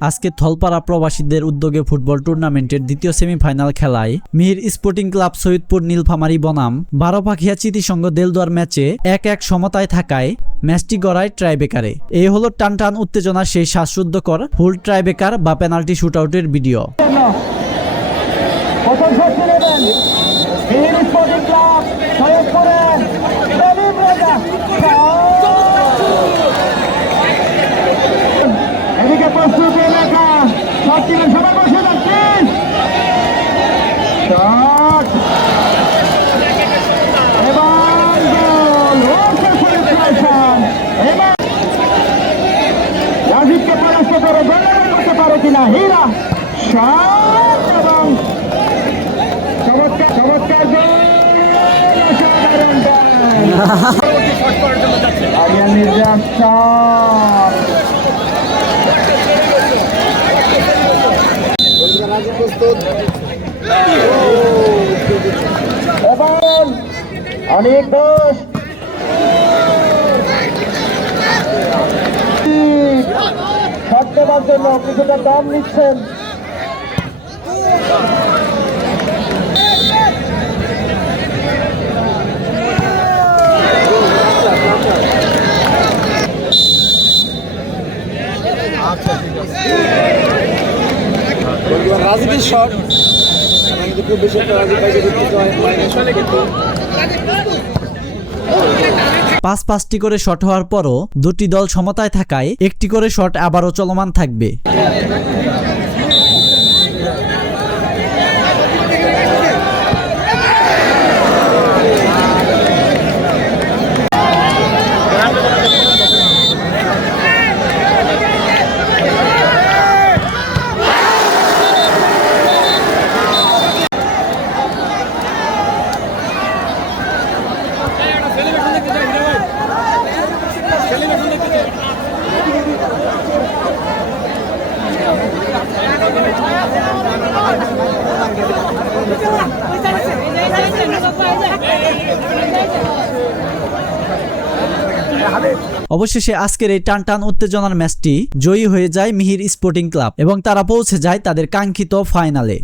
আজকে থলপাড়া প্রবাসীদের উদ্যোগে ফুটবল টুর্নামেন্টের দ্বিতীয় সেমিফাইনাল খেলায় মিহির স্পোর্টিং ক্লাব সৈয়দপুর নীলফামারী বনাম, বারো পাখিয়া চিতিসংঘ দেলদুয়ার ম্যাচে এক এক সমতায় থাকায় ম্যাচটি গড়ায় ট্রাইবেকারে। এই হলো টান টান উত্তেজনার সেই শ্বাসরুদ্ধকর ফুল ট্রাইবেকার বা পেনাল্টি শুটআউটের ভিডিও। প্রস্তুতি পরাস্ত করে গোল করতে পারে কিনা হীরা শট এবং চমৎকার চমৎকার। আরিয়ান মির্জা অনেক দোষ শট জন্য কিছুটা দাম নিচ্ছেন। রাজীবের শট কিন্তু খুব বেশি একটা শট কিন্তু পাঁচ পাঁচটি করে শট হওয়ার পরও দুটি দল সমতায় থাকায় একটি করে শট আবারও চলমান থাকবে। অবশেষে আজকের এই টান টান উত্তেজনার ম্যাচটি জয়ী হয়ে যায় মিহির স্পোর্টিং ক্লাব এবং তারা পৌঁছে যায় তাদের কাঙ্ক্ষিত ফাইনালে।